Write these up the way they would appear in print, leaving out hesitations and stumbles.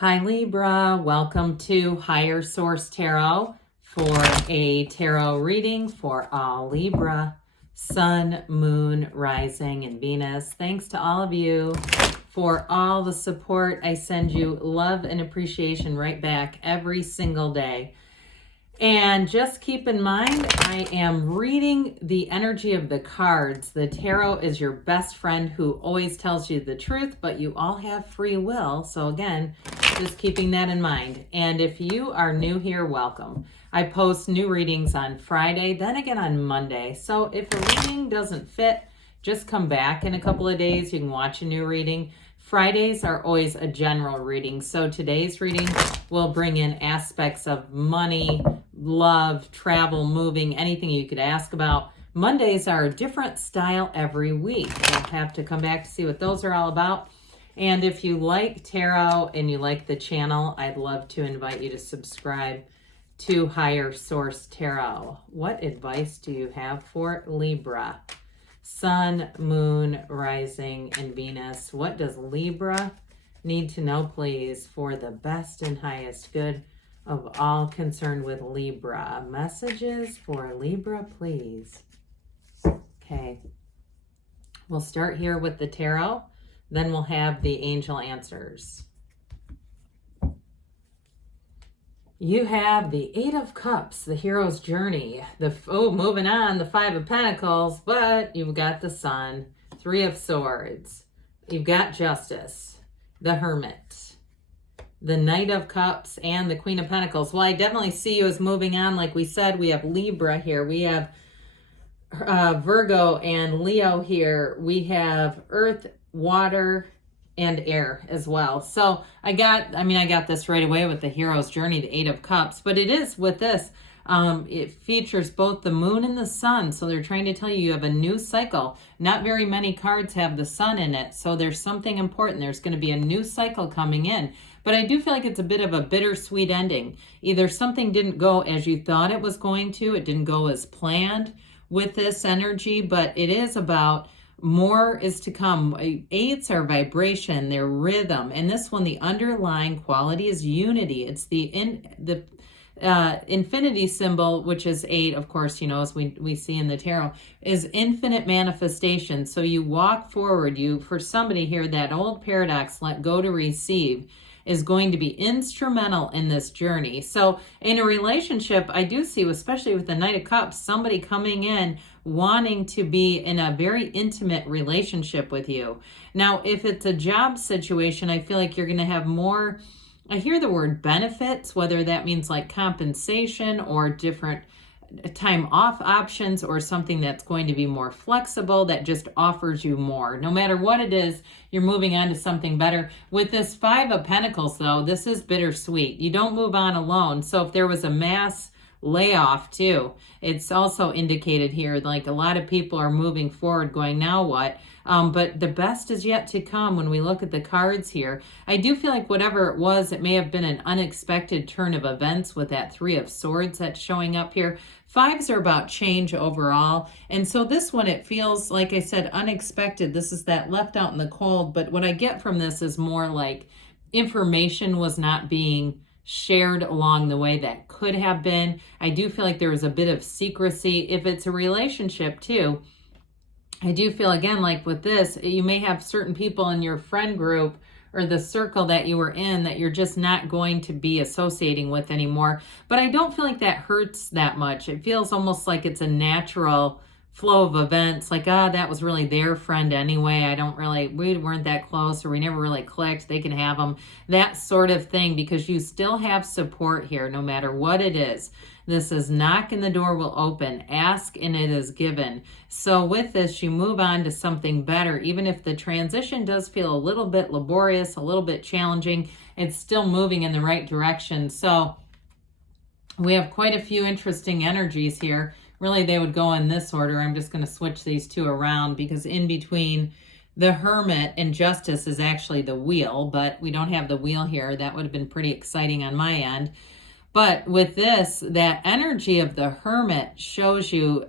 Hi Libra, welcome to Higher Source Tarot for a tarot reading for all Libra, Sun, Moon, Rising, and Venus. Thanks to all of you for all the support. I send you love and appreciation right back every single day. And just keep in mind, I am reading the energy of the cards. The tarot is your best friend who always tells you the truth, but you all have free will. So again, just keeping that in mind. And if you are new here, welcome. I post new readings on Friday, then again on Monday. So if a reading doesn't fit, just come back in a couple of days. You can watch a new reading. Fridays are always a general reading. So today's reading will bring in aspects of money, love, travel, moving, anything you could ask about. Mondays are a different style every week. You'll have to come back to see what those are all about. And if you like tarot and you like the channel, I'd love to invite you to subscribe to Higher Source Tarot. What advice do you have for Libra? Sun, Moon, Rising, and Venus. What does Libra need to know, please, for the best and highest good of all concerned with Libra? Messages for Libra, please. Okay. We'll start here with the tarot. Then we'll have the angel answers. You have the Eight of Cups, the hero's journey. Moving on, the Five of Pentacles, but you've got the Sun, Three of Swords. You've got Justice, the Hermit, the Knight of Cups, and the Queen of Pentacles. Well, I definitely see you as moving on. Like we said, we have Libra here. We have Virgo and Leo here. We have Earth, Water, and air as well. So I got this right away with the hero's journey, the Eight of Cups, but it is with this, it features both the moon and the sun. So they're trying to tell you have a new cycle. Not very many cards have the sun in it. So there's something important. There's going to be a new cycle coming in, but I do feel like it's a bit of a bittersweet ending. Either something didn't go as you thought it was going to, it didn't go as planned with this energy, but it is about more is to come. Eights are vibration, they're rhythm. And this one, the underlying quality is unity. It's the infinity symbol, which is 8, of course, you know, as we see in the tarot, is infinite manifestation. So you walk forward. For somebody here, that old paradox, let go to receive, is going to be instrumental in this journey. So in a relationship, I do see, especially with the Knight of Cups, somebody coming in wanting to be in a very intimate relationship with you. Now, if it's a job situation, I feel like you're going to have more, I hear the word benefits, whether that means like compensation or different time off options or something that's going to be more flexible, that just offers you more. No matter what it is, you're moving on to something better. With this Five of Pentacles, though, this is bittersweet. You don't move on alone. So if there was a mass layoff too, it's also indicated here, like a lot of people are moving forward going, now what? But the best is yet to come when we look at the cards here. I do feel like whatever it was, it may have been an unexpected turn of events with that Three of Swords that's showing up here. Fives are about change overall. And so this one, it feels, like I said, unexpected. This is that left out in the cold. But what I get from this is more like information was not being shared along the way that could have been. I do feel like there was a bit of secrecy. If it's a relationship too, I do feel, again, like with this, you may have certain people in your friend group or the circle that you were in that you're just not going to be associating with anymore. But I don't feel like that hurts that much. It feels almost like it's a natural flow of events, like, that was really their friend anyway. We weren't that close, or we never really clicked. They can have them, that sort of thing, because you still have support here, no matter what it is. This is knock and the door will open, ask and it is given. So with this, you move on to something better. Even if the transition does feel a little bit laborious, a little bit challenging, it's still moving in the right direction. So we have quite a few interesting energies here. Really, they would go in this order. I'm just going to switch these two around because in between the Hermit and Justice is actually the Wheel, but we don't have the Wheel here. That would have been pretty exciting on my end. But with this, that energy of the Hermit shows you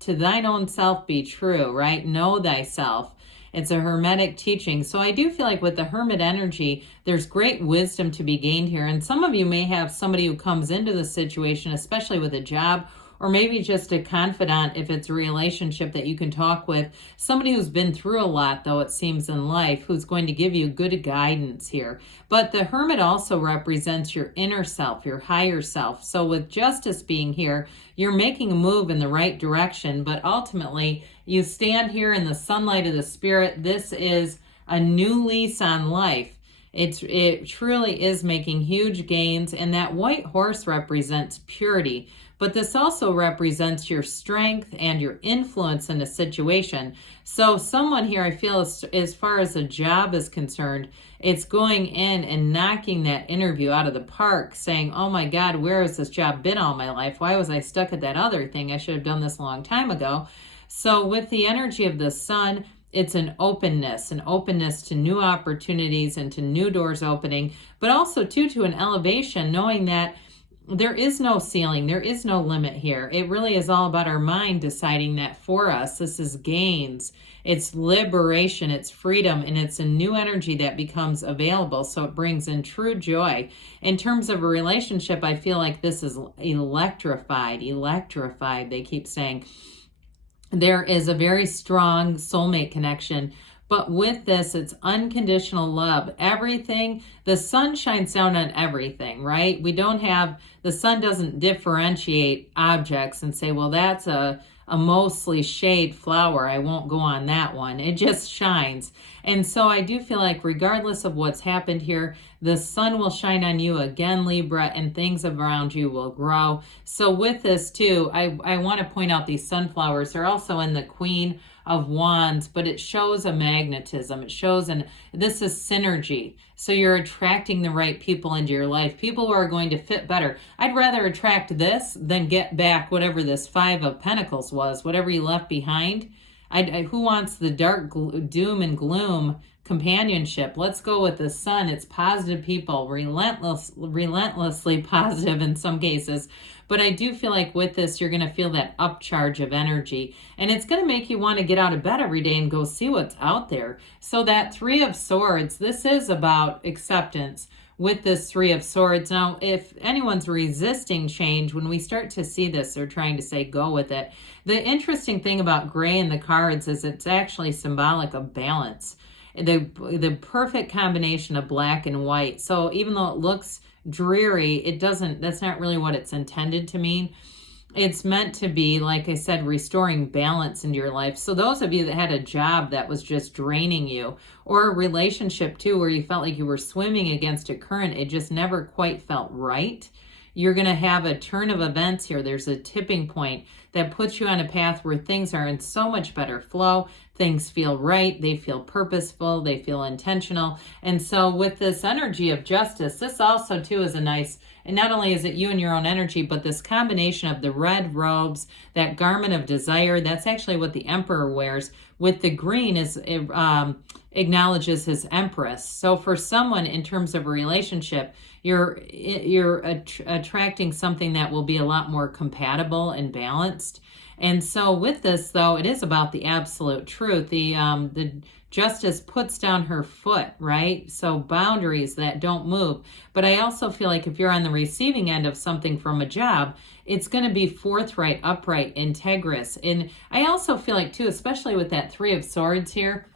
to thine own self be true, right? Know thyself. It's a Hermetic teaching. So I do feel like with the Hermit energy, there's great wisdom to be gained here. And some of you may have somebody who comes into the situation, especially with a job, or maybe just a confidant if it's a relationship that you can talk with. Somebody who's been through a lot, though, it seems, in life, who's going to give you good guidance here. But the Hermit also represents your inner self, your higher self. So with Justice being here, you're making a move in the right direction, but ultimately you stand here in the sunlight of the Spirit. This is a new lease on life. It truly is making huge gains, and that white horse represents purity. But this also represents your strength and your influence in a situation. So someone here, I feel, as far as a job is concerned, it's going in and knocking that interview out of the park, saying, oh my God, where has this job been all my life? Why was I stuck at that other thing? I should have done this a long time ago. So with the energy of the sun, it's an openness to new opportunities and to new doors opening, but also too to an elevation, knowing that there is no ceiling, there is no limit here. It really is all about our mind deciding that for us. This is gains, it's liberation, it's freedom, and it's a new energy that becomes available. So it brings in true joy. In terms of a relationship, I feel like this is electrified, they keep saying. There is a very strong soulmate connection. But with this, it's unconditional love. Everything, the sun shines down on everything, right? The sun doesn't differentiate objects and say, well, that's a mostly shade flower. I won't go on that one. It just shines. And so I do feel like regardless of what's happened here, the sun will shine on you again, Libra, and things around you will grow. So with this too, I want to point out these sunflowers. They're also in the Queen of Wands, but it shows a magnetism. It shows, and this is synergy. So you're attracting the right people into your life, people who are going to fit better. I'd rather attract this than get back whatever this Five of Pentacles was, whatever you left behind. Who wants the dark doom and gloom companionship? Let's go with the sun. It's positive people, relentlessly positive in some cases. But I do feel like with this, you're going to feel that upcharge of energy. And it's going to make you want to get out of bed every day and go see what's out there. So that Three of Swords, this is about acceptance with this Three of Swords. Now, if anyone's resisting change, when we start to see this, they're trying to say, go with it. The interesting thing about gray in the cards is it's actually symbolic of balance. The perfect combination of black and white. So even though it looks dreary, that's not really what it's intended to mean. It's meant to be, like I said, restoring balance into your life. So those of you that had a job that was just draining you, or a relationship too, where you felt like you were swimming against a current, it just never quite felt right. You're going to have a turn of events here. There's a tipping point that puts you on a path where things are in so much better flow. Things feel right. They feel purposeful. They feel intentional. And so with this energy of justice, this also too is a nice, and not only is it you and your own energy, but this combination of the red robes, that garment of desire, that's actually what the Emperor wears. With the green is acknowledges his Empress. So for someone in terms of a relationship, you're attracting something that will be a lot more compatible and balanced. And so with this, though, it is about the absolute truth. The Justice puts down her foot, right? So boundaries that don't move. But I also feel like if you're on the receiving end of something from a job, it's going to be forthright, upright, integrous. And I also feel like, too, especially with that Three of Swords here,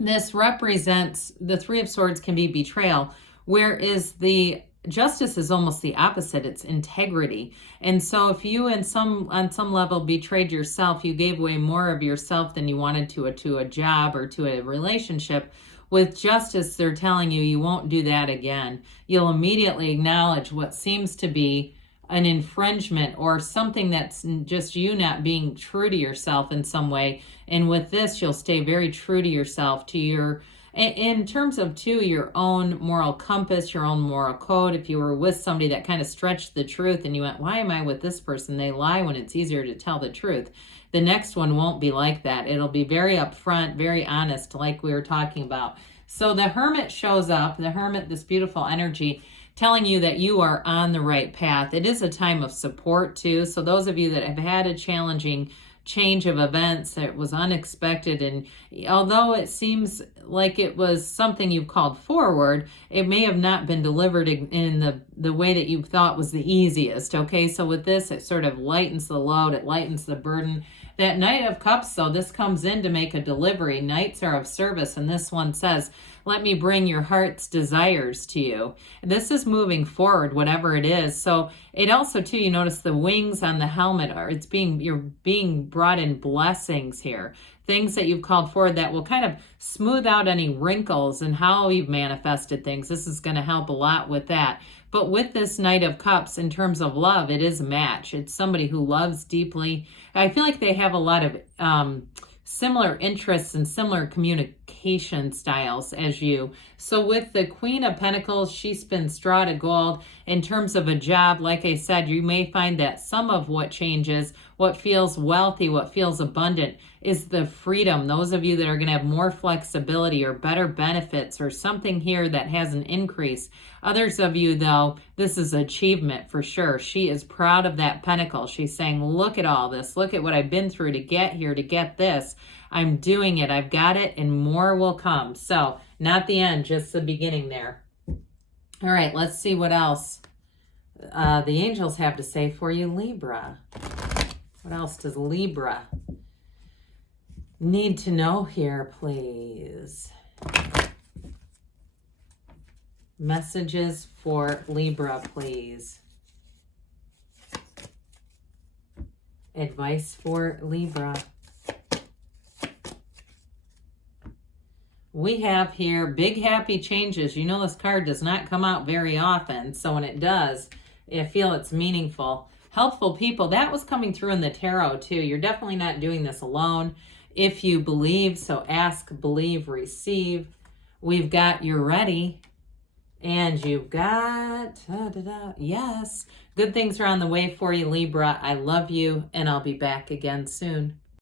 this represents, the Three of Swords can be betrayal, whereas the Justice is almost the opposite. It's integrity. And so if you on some level betrayed yourself, you gave away more of yourself than you wanted to a job or to a relationship. With Justice, they're telling you, you won't do that again. You'll immediately acknowledge what seems to be an infringement or something that's just you not being true to yourself in some way. And with this, you'll stay very true to yourself, to your, in terms of too, your own moral compass, your own moral code. If you were with somebody that kind of stretched the truth and you went, why am I with this person? They lie when it's easier to tell the truth. The next one won't be like that. It'll be very upfront, very honest, like we were talking about. So the Hermit shows up, the Hermit, this beautiful energy, telling you that you are on the right path. It is a time of support too. So those of you that have had a challenging change of events. It was unexpected, and although it seems like it was something you've called forward, it may have not been delivered in the way that you thought was the easiest. Okay, so with this, it sort of lightens the load, it lightens the burden. That Knight of Cups, though, this comes in to make a delivery. Knights are of service, and this one says, let me bring your heart's desires to you. This is moving forward, whatever it is. So it also, too, you notice the wings on the helmet are, you're being brought in blessings here. Things that you've called forward that will kind of smooth out any wrinkles and how you've manifested things. This is going to help a lot with that. But with this Knight of Cups, in terms of love, it is a match. It's somebody who loves deeply. I feel like they have a lot of similar interests and similar communication styles as you. So with the Queen of Pentacles, she spins straw to gold. In terms of a job, like I said, you may find that some of what changes, what feels wealthy, what feels abundant, is the freedom. Those of you that are going to have more flexibility or better benefits or something here that has an increase. Others of you, though, this is achievement for sure. She is proud of that pentacle. She's saying, look at all this. Look at what I've been through to get here, to get this. I'm doing it. I've got it, and more will come. So not the end, just the beginning there. All right, let's see what else the angels have to say for you, Libra. What else does Libra need to know here, please? Messages for Libra, please. Advice for Libra. We have here big happy changes. You know, this card does not come out very often. So when it does, I feel it's meaningful. Helpful people, that was coming through in the tarot too. You're definitely not doing this alone. If you believe, so ask, believe, receive. We've got you're ready. And you've got, yes, good things are on the way for you, Libra. I love you, and I'll be back again soon.